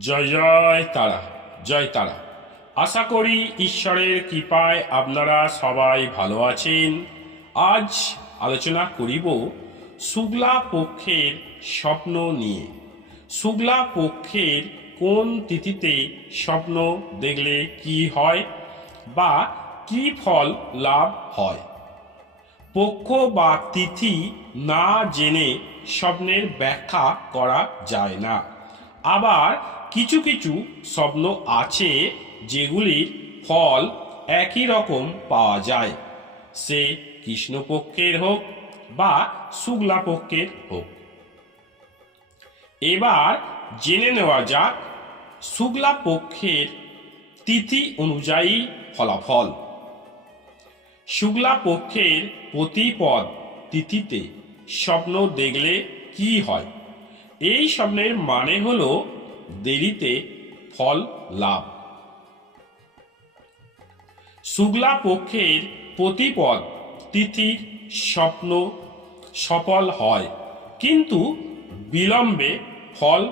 জয় জয় তারা জয় তারা। আশা করি ঈশ্বরের কৃপায় আপনারা সবাই ভালো আছেন। আজ আলোচনা করিব শুক্লা পক্ষের স্বপ্ন নিয়ে। শুক্লা পক্ষের কোন তিথিতে স্বপ্ন দেখলে কি হয় বা কি ফল লাভ হয়? পক্ষ বা তিথি না জেনে স্বপ্নের ব্যাখ্যা করা যায় না। আবার কিছু কিছু স্বপ্ন আছে যেগুলির ফল একই রকম পাওয়া যায়। সে কৃষ্ণপক্ষের হোক বা শুক্লা পক্ষের হোক। এবার জেনে নেওয়া যাক শুক্লা পক্ষের তিথি অনুযায়ী ফলাফল। শুক্লা পক্ষের প্রতিপদ তিথিতে স্বপ্ন দেখলে কি হয়? এই স্বপ্নের মানে হল দেরিতে ফল লাভ। শুক্লা পক্ষের প্রতিপদ তিথির স্বপ্ন সফল হয়, কিন্তু বিলম্বে ফল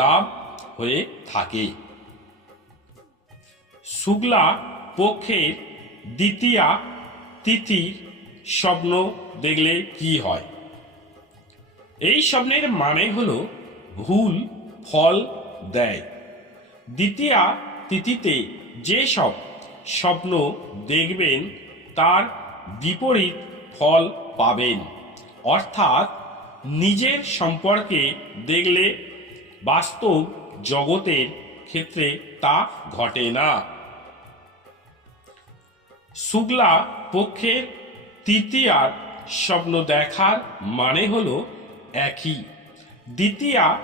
লাভ হয়ে থাকে। শুক্লা পক্ষের দ্বিতীয়া তিথির স্বপ্ন দেখলে কি হয়? এই স্বপ্নের মানে হলো ভুল ফল দেয়। দ্বিতীয়া তিথিতে যে সব স্বপ্ন দেখবেন, তার বিপরীত ফল পাবেন। অর্থাৎ, নিজের সম্পর্কে দেখলে বাস্তব জগতের ক্ষেত্রে তা ঘটে না। শুক্লা পক্ষের তৃতীয়ার স্বপ্ন দেখার মানে হলো একই। দ্বিতীয়া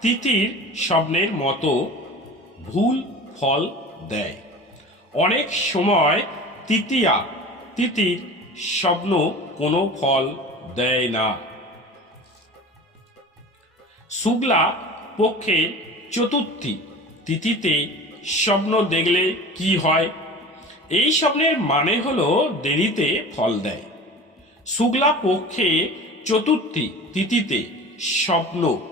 তিথির স্বপ্নের মতো ভুল ফল দেয়। অনেক সময় তৃতীয়া, তিতির স্বপ্ন কোনো ফল দেয় না। শুক্লা পক্ষের চতুর্থী তিথিতে স্বপ্ন দেখলে কি হয়? এই স্বপ্নের মানে হলো দেরিতে ফল দেয়। শুক্লা পক্ষে চতুর্থী তিথিতে স্বপ্ন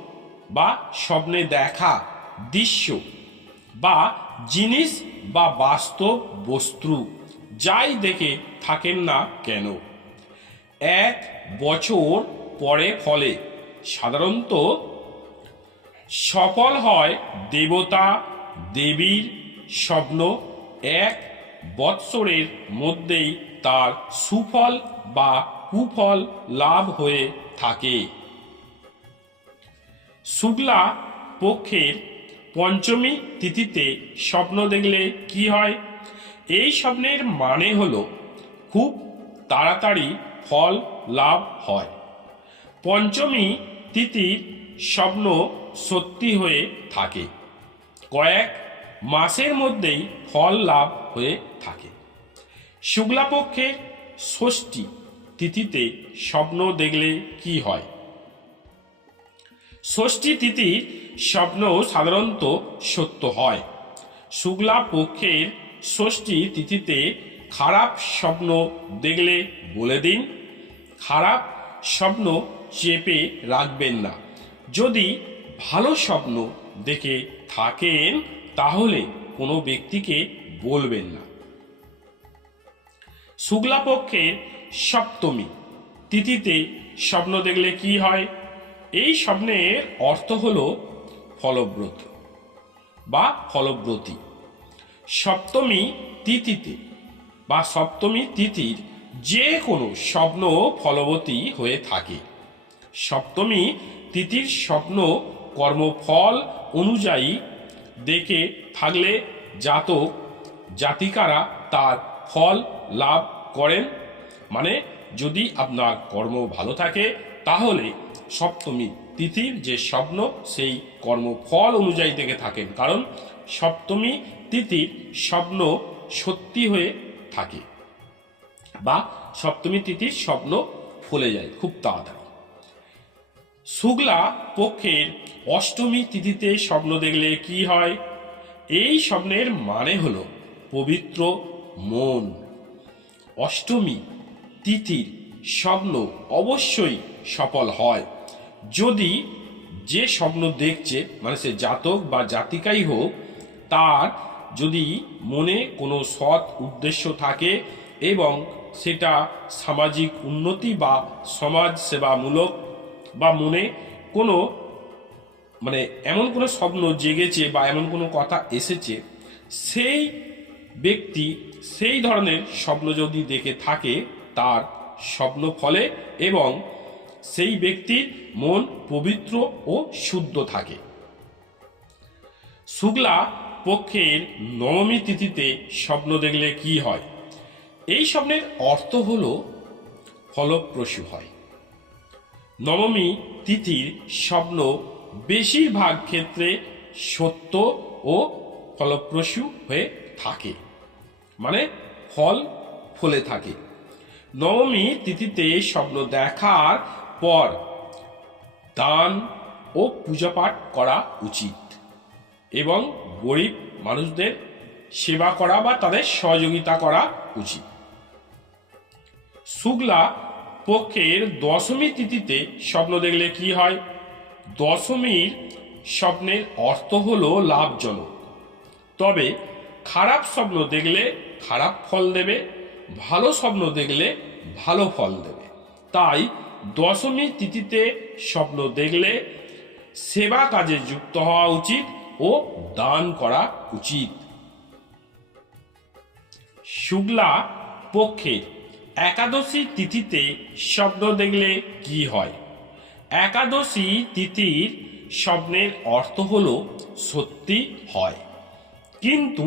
বা স্বপ্নে দেখা দৃশ্য বা জিনিস বা বাস্তব বস্তু, যাই দেখে থাকেন না কেন। এক বছর পরে ফলে, সাধারণত সফল হয় দেবতা, দেবীর স্বপ্ন এক বৎসরের মধ্যেই তার সুফল বা কুফল লাভ হয়ে থাকে। শুক্লা পক্ষের পঞ্চমী তিথিতে স্বপ্ন দেখলে কি হয়? এই স্বপ্নের মানে হলো খুব তাড়াতাড়ি ফল লাভ হয়। পঞ্চমী তিথির স্বপ্ন সত্যি হয়ে থাকে। কয়েক মাসের মধ্যেই ফল লাভ হয়ে থাকে। শুক্লাপক্ষের ষষ্ঠী তিথিতে স্বপ্ন দেখলে কি হয়? ষষ্ঠী তিথির স্বপ্ন সাধারণত সত্য হয়। শুক্লা পক্ষের ষষ্ঠী তিথিতে খারাপ স্বপ্ন দেখলে বলে দিন, খারাপ স্বপ্ন চেপে রাখবেন না। যদি ভালো স্বপ্ন দেখে থাকেন, তাহলে কোনো ব্যক্তিকে বলবেন না। শুক্লাপক্ষের সপ্তমী তিথিতে স্বপ্ন দেখলে কি হয়? এই স্বপ্নের অর্থ হল ফলব্রত বা ফলব্রতী। সপ্তমী তিথিতে বা সপ্তমী তিথির যে কোনো স্বপ্ন ফলবতী হয়ে থাকে। সপ্তমী তিথির স্বপ্ন কর্মফল অনুযায়ী দেখে থাকলে জাতক, জাতিকারা তার ফল লাভ করেন। মানে যদি আপনার কর্ম ভালো থাকে, তাহলে সপ্তমী তিথির যে স্বপ্ন, সেই কর্মফল অনুযায়ী দেখে থাকেন। কারণ সপ্তমী তিথির স্বপ্ন সত্যি হয়ে থাকে বা সপ্তমী তিথির স্বপ্ন ফলে যায় খুব তাড়াতাড়ি। শুক্লা পক্ষের অষ্টমী তিথিতে স্বপ্ন দেখলে কি হয়? এই স্বপ্নের মানে হলো পবিত্র মন। অষ্টমী তিথির স্বপ্ন অবশ্যই সফল হয়। যদি যে স্বপ্ন দেখছে মানে সে জাতক বা জাতিকাই হোক, তার যদি মনে কোনো সৎ উদ্দেশ্য থাকে এবং সেটা সামাজিক উন্নতি বা সমাজ সেবামূলক বা মনে কোনো মানে এমন কোনো স্বপ্ন জেগেছে বা এমন কোনো কথা এসেছে, সেই ব্যক্তি সেই ধরনের স্বপ্ন যদি দেখে থাকে, তার স্বপ্ন ফলে এবং সেই ব্যক্তির মন পবিত্র ও শুদ্ধ থাকে। শুক্লা পক্ষের নবমী তিথিতে স্বপ্ন দেখলে কি হয়? এই স্বপ্নের অর্থ হল ফলপ্রসূ হয়। নবমী তিথির স্বপ্ন বেশিরভাগ ক্ষেত্রে সত্য ও ফলপ্রসূ হয়ে থাকে। মানে ফল ফলে থাকে। নবমী তিথিতে স্বপ্ন দেখার পর দান ও পূজাপাঠ করা উচিত এবং গরিব মানুষদের সেবা করা বা তাদের সহযোগিতা করা উচিত। শুক্লা পক্ষের দশমী তিথিতে স্বপ্ন দেখলে কি হয়? দশমীর স্বপ্নের অর্থ হলো লাভজনক। তবে খারাপ স্বপ্ন দেখলে খারাপ ফল দেবে, ভালো স্বপ্ন দেখলে ভালো ফল দেবে। তাই দশমী তিথিতে স্বপ্ন দেখলে সেবা কাজে যুক্ত হওয়া উচিত ও দান করা উচিত। শুক্লা পক্ষের একাদশী তিথিতে স্বপ্ন দেখলে কি হয়? একাদশী তিথির স্বপ্নের অর্থ হল সত্যি হয়, কিন্তু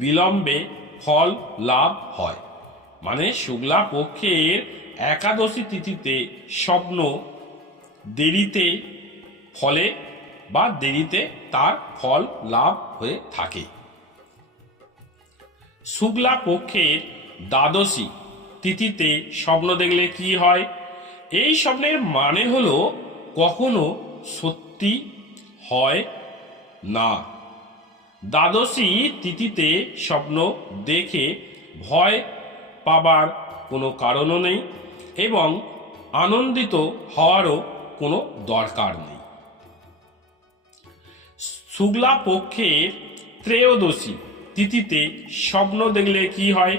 বিলম্বে ফল লাভ হয়। মানে শুক্লা পক্ষের একাদশী তিথিতে স্বপ্ন দেরিতে ফলে বা দেরিতে তার ফল লাভ হয়ে থাকে। শুক্লা পক্ষের দ্বাদশী তিথিতে স্বপ্ন দেখলে কি হয়? এই স্বপ্নের মানে হলো কখনো সত্যি হয় না। দ্বাদশী তিথিতে স্বপ্ন দেখে ভয় পাবার কোনো কারণও নেই। এবং আনন্দিত হওয়ারও কোনো দরকার নেই। শুক্লা পক্ষের ত্রেয়োদশী তিথিতে স্বপ্ন দেখলে কি হয়?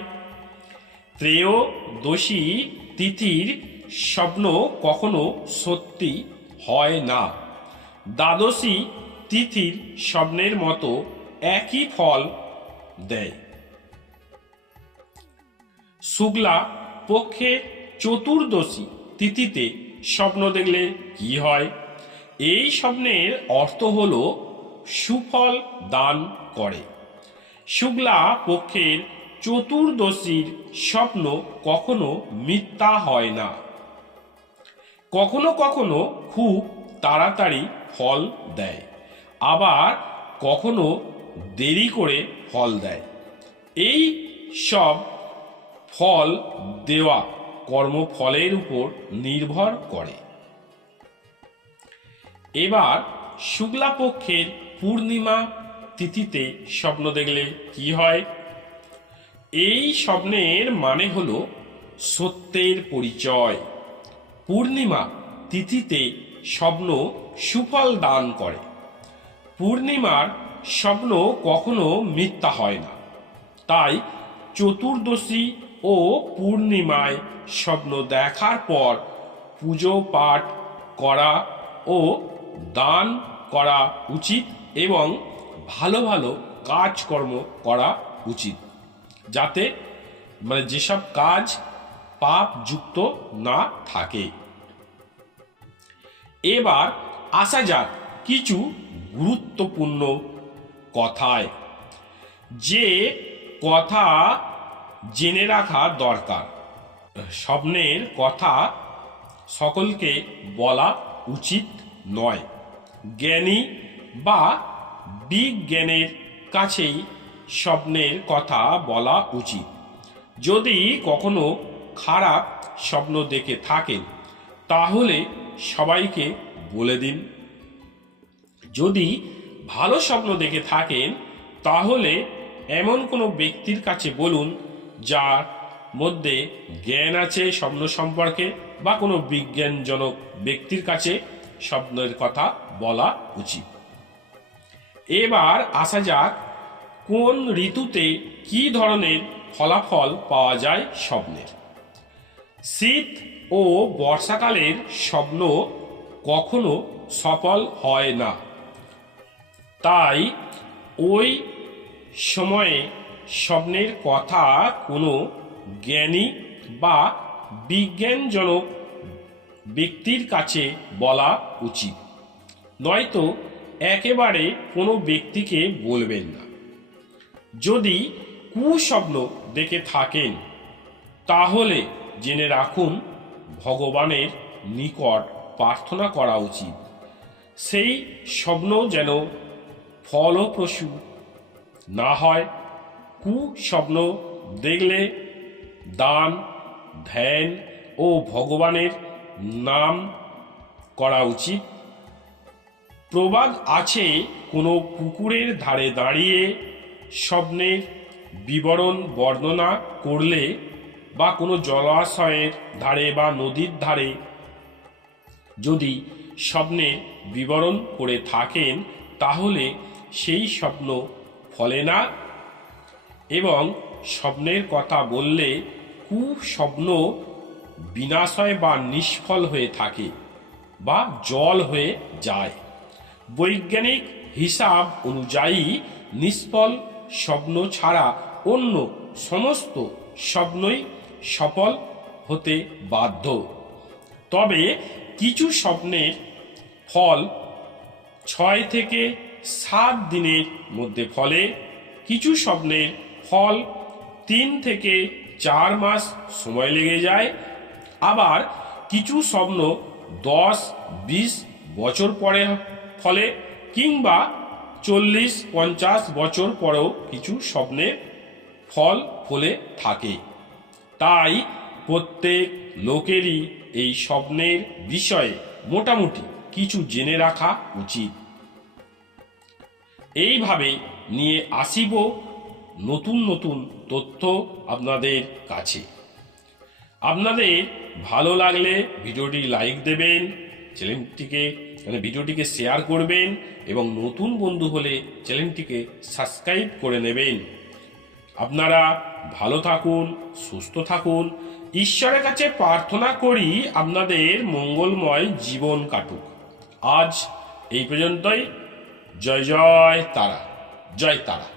ত্রেয়োদশী তিথির স্বপ্ন কখনো সত্যি হয় না। দ্বাদশী তিথির স্বপ্নের মতো একই ফল দেয়। শুক্লা পক্ষের চতুর্দশী তিথিতে স্বপ্ন দেখলে কি হয়? এই স্বপ্নের অর্থ হল সুফল দান করে। শুক্লা পক্ষের চতুর্দশীর স্বপ্ন কখনো মিথ্যা হয় না। কখনো কখনো খুব তাড়াতাড়ি ফল দেয়, আবার কখনো দেরি করে ফল দেয়। এই সব ফল দেওয়া কর্মফলের উপর নির্ভর করে। এবার শুক্লাপক্ষের পূর্ণিমা তিথিতে স্বপ্ন দেখলে কি হয়? এই স্বপ্নের মানে হল সত্যের পরিচয়। পূর্ণিমা তিথিতে স্বপ্ন সুফল দান করে। পূর্ণিমার স্বপ্ন কখনো মিথ্যা হয় না। তাই চতুর্দশী ও পূর্ণিমায় স্বপ্ন দেখার পর পুজো পাঠ করা ও দান করা উচিত এবং ভালো ভালো কাজকর্ম করা উচিত। যাতে মানে যেসব কাজ পাপ যুক্ত না থাকে। এবার আসা যাক কিছু গুরুত্বপূর্ণ কথায়। যে কথা জেনে রাখা দরকার। স্বপ্নের কথা সকলকে বলা উচিত নয়। জ্ঞানী বা বিজ্ঞানের কাছেই স্বপ্নের কথা বলা উচিত। যদি কখনো খারাপ স্বপ্ন দেখে থাকেন, তাহলে সবাইকে বলে দিন। যদি ভালো স্বপ্ন দেখে থাকেন, তাহলে এমন কোনো ব্যক্তির কাছে বলুন যার মধ্যে জ্ঞান আছে স্বপ্ন সম্পর্কে বা কোনো বিজ্ঞানজনক ব্যক্তির কাছে স্বপ্নের কথা বলা উচিত। এবার আসা যাক, কোন ঋতুতে কি ধরনের ফলাফল পাওয়া যায় স্বপ্নের? শীত ও বর্ষাকালের স্বপ্ন কখনো সফল হয় না। তাই ওই সময়ে স্বপ্নের কথা কোনো জ্ঞানী বা বিজ্ঞানজনক ব্যক্তির কাছে বলা উচিত। নয়তো একেবারে কোনো ব্যক্তিকে বলবেন না। যদি কুস্বপ্ন দেখে থাকেন, তাহলে জেনে রাখুন ভগবানের নিকট প্রার্থনা করা উচিত। সেই স্বপ্ন যেন ফলপ্রসূ না হয় কুস্বপ্ন দেখলে দান, ধ্যান ও ভগবানের নাম করা উচিত। প্রবাদ আছে কোনো পুকুরের ধারে দাঁড়িয়ে স্বপ্নের বিবরণ বর্ণনা করলে বা কোনো জলাশয়ের ধারে বা নদীর ধারে যদি স্বপ্নে বিবরণ করে থাকেন, তাহলে সেই স্বপ্ন ফলে না। এবং স্বপ্নের কথা বললে কুস্বপ্ন বিনাশয় বা নিষ্ফল হয়ে থাকে বা জল হয়ে যায়। বৈজ্ঞানিক হিসাব অনুযায়ী নিষ্ফল স্বপ্ন ছাড়া অন্য সমস্ত স্বপ্নই সফল হতে বাধ্য। তবে কিছু স্বপ্নের ফল ছয় থেকে সাত দিনের মধ্যে ফলে, কিছু স্বপ্নের ফল তিন থেকে চার মাস সময় লেগে যায়। আবার কিছু স্বপ্ন দশ, বিশ বছর পরে ফলে কিংবা চল্লিশ, পঞ্চাশ বছর পরেও কিছু স্বপ্নের ফল ফলে থাকে। তাই প্রত্যেক লোকেরই এই স্বপ্নের বিষয়ে মোটামুটি কিছু জেনে রাখা উচিত। এইভাবে নিয়ে আসিব নতুন নতুন তথ্য আপনাদের কাছে। আপনাদের ভালো লাগলে ভিডিওটি লাইক দেবেন, চ্যানেলটিকে মানে ভিডিওটিকে শেয়ার করবেন এবং নতুন বন্ধু হলে চ্যানেলটিকে সাবস্ক্রাইব করে নেবেন। আপনারা ভালো থাকুন, সুস্থ থাকুন। ঈশ্বরের কাছে প্রার্থনা করি আপনাদের মঙ্গলময় জীবন কাটুক। আজ এই পর্যন্তই। জয় জয় তারা জয় তারা।